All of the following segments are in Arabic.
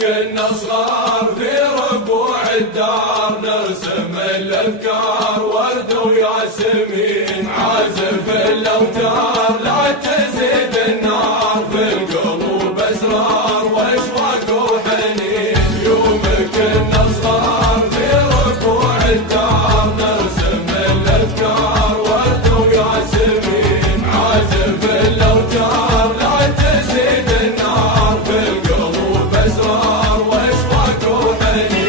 كنا صغار في ربوع الدار نرسم الأفكار ورد وياسمين عازف الأوتار لا تزيد النار في القلوب أسرار وأشواق وحنين. يوم كنا صغار في ربوع الدار نرسم الأفكار ورد وياسمين عازف الأوتار لا تزيد النار في القلوب أسرار وأشواق وحنين.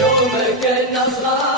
يوم كنا صغار